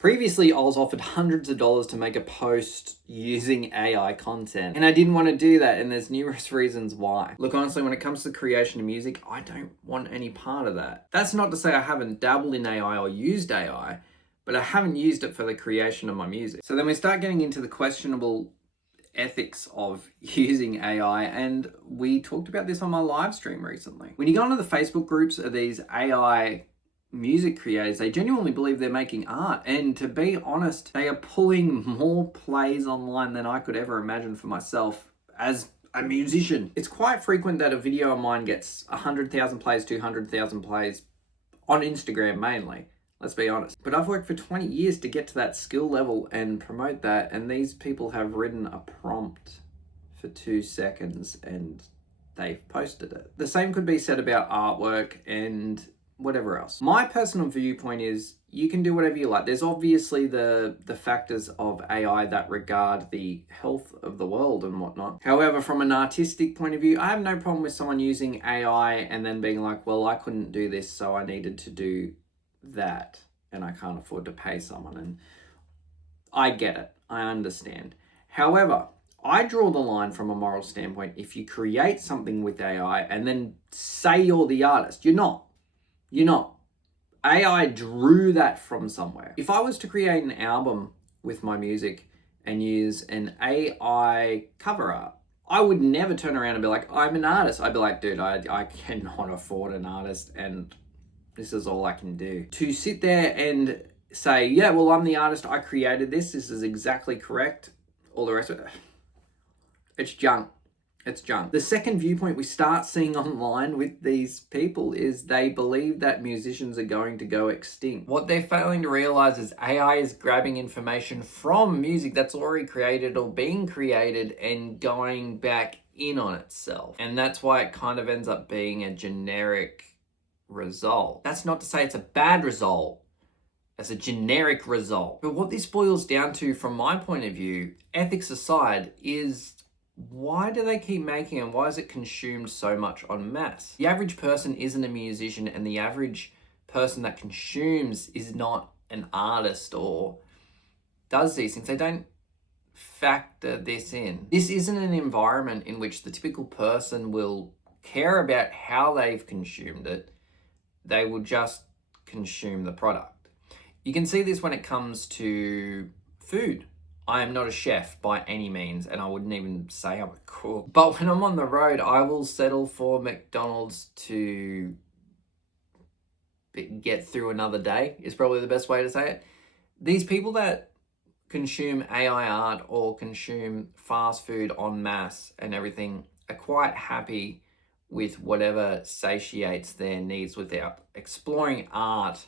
Previously, I was offered hundreds of dollars to make a post using AI content, and I didn't want to do that, and there's numerous reasons why. Look, honestly, when it comes to the creation of music, I don't want any part of that. That's not to say I haven't dabbled in AI or used AI, but I haven't used it for the creation of my music. So then we start getting into the questionable ethics of using AI, and we talked about this on my live stream recently. When you go into the Facebook groups of these AI music creators, they genuinely believe they're making art, and to be honest, they are pulling more plays online than I could ever imagine for myself as a musician. It's quite frequent that a video of mine gets 100,000 plays, 200,000 plays on Instagram mainly. Let's be honest. But I've worked for 20 years to get to that skill level and promote that, and these people have written a prompt for 2 seconds and they've posted it. The same could be said about artwork and whatever else. My personal viewpoint is you can do whatever you like. There's obviously the factors of AI that regard the health of the world and whatnot. However, from an artistic point of view, I have no problem with someone using AI and then being like, well, I couldn't do this, so I needed to do that, and I can't afford to pay someone. And I get it. I understand. However, I draw the line from a moral standpoint. If you create something with AI and then say you're the artist, you're not. You're not. AI drew that from somewhere. If I was to create an album with my music and use an AI cover art, I would never turn around and be like, I'm an artist. I'd be like, dude, I cannot afford an artist, and this is all I can do. To sit there and say, yeah, well, I'm the artist, I created this is exactly correct, all the rest of it, it's junk. It's junk. The second viewpoint we start seeing online with these people is they believe that musicians are going to go extinct. What they're failing to realize is AI is grabbing information from music that's already created or being created and going back in on itself. And that's why it kind of ends up being a generic result. That's not to say it's a bad result. It's a generic result. But what this boils down to, from my point of view, ethics aside, is why do they keep making and why is it consumed so much en masse? The average person isn't a musician, and the average person that consumes is not an artist or does these things. They don't factor this in. This isn't an environment in which the typical person will care about how they've consumed it. They will just consume the product. You can see this when it comes to food. I am not a chef by any means, and I wouldn't even say I'm a cook. But when I'm on the road, I will settle for McDonald's to get through another day, is probably the best way to say it. These people that consume AI art or consume fast food en masse and everything are quite happy with whatever satiates their needs without exploring art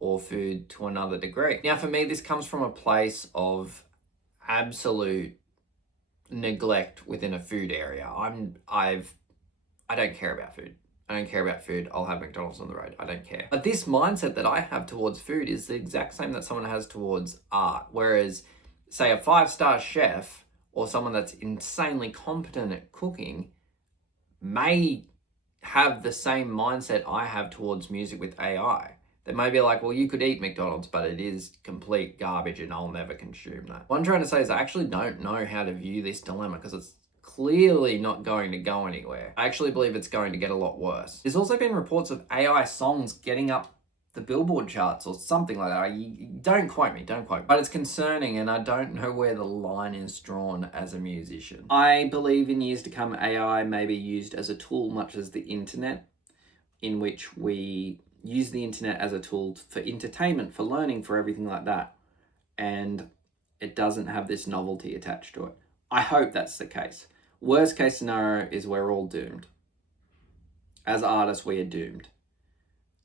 or food to another degree. Now, for me, this comes from a place of absolute neglect within a food area. I don't care about food. I don't care about food. I'll have McDonald's on the road. I don't care. But this mindset that I have towards food is the exact same that someone has towards art. Whereas, say, a 5-star chef or someone that's insanely competent at cooking may have the same mindset I have towards music with AI. They may be like, well, you could eat McDonald's, but it is complete garbage and I'll never consume that. What I'm trying to say is I actually don't know how to view this dilemma, because it's clearly not going to go anywhere. I actually believe it's going to get a lot worse. There's also been reports of AI songs getting up the Billboard charts or something like that. Don't quote me, but it's concerning, and I don't know where the line is drawn as a musician. I believe in years to come, AI may be used as a tool, much as the internet, in which we use the internet as a tool for entertainment, for learning, for everything like that. And it doesn't have this novelty attached to it. I hope that's the case. Worst case scenario is we're all doomed. As artists, we are doomed.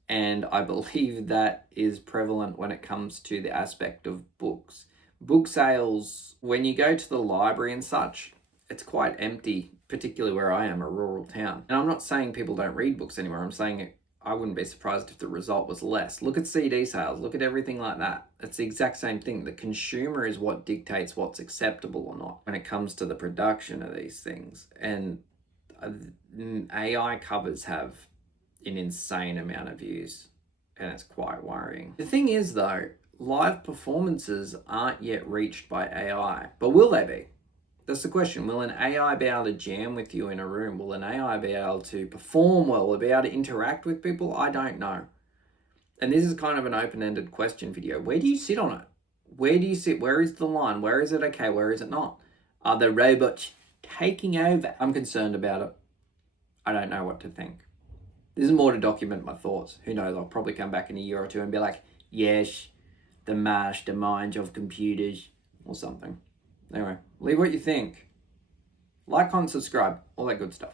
And I believe that is prevalent when it comes to the aspect of books. Book sales, when you go to the library and such, it's quite empty, particularly where I am, a rural town. And I'm not saying people don't read books anymore. I'm saying I wouldn't be surprised if the result was less. Look at CD sales, look at everything like that. It's the exact same thing. The consumer is what dictates what's acceptable or not when it comes to the production of these things. And AI covers have an insane amount of views, and it's quite worrying. The thing is though, live performances aren't yet reached by AI, but will they be? That's the question. Will an AI be able to jam with you in a room? Will an AI be able to perform well? Will it be able to interact with people? I don't know. And this is kind of an open-ended question video. Where do you sit on it? Where do you sit? Where is the line? Where is it okay? Where is it not? Are the robots taking over? I'm concerned about it. I don't know what to think. This is more to document my thoughts. Who knows? I'll probably come back in a year or two and be like, yes, the masterminds of computers or something. Anyway, leave what you think. Like, comment, subscribe, all that good stuff.